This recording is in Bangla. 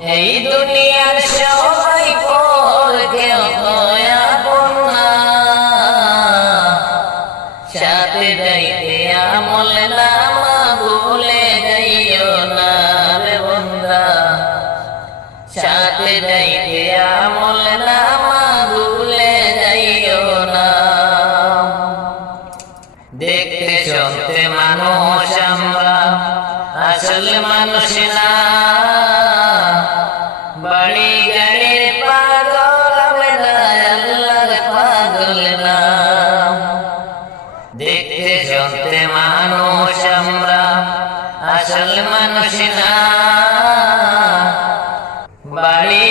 এই দুনিয়ার সবাই পর কেউ আপন না, সাথে যাইতে আমল নামা ভুলে যাইও না রে বন্ধা, সাথে যাইতে আমল নামা ভুলে যাইও না। দেখতে শুনতে মানুষ আমরা, আসলে মানুষ না, বাড়ি গাড়ির পাগল আমরা, আল্লাহর পাগল না। দেখতে শুনতে মানুষ আমরা, আসলে মানুষ না, বাড়ি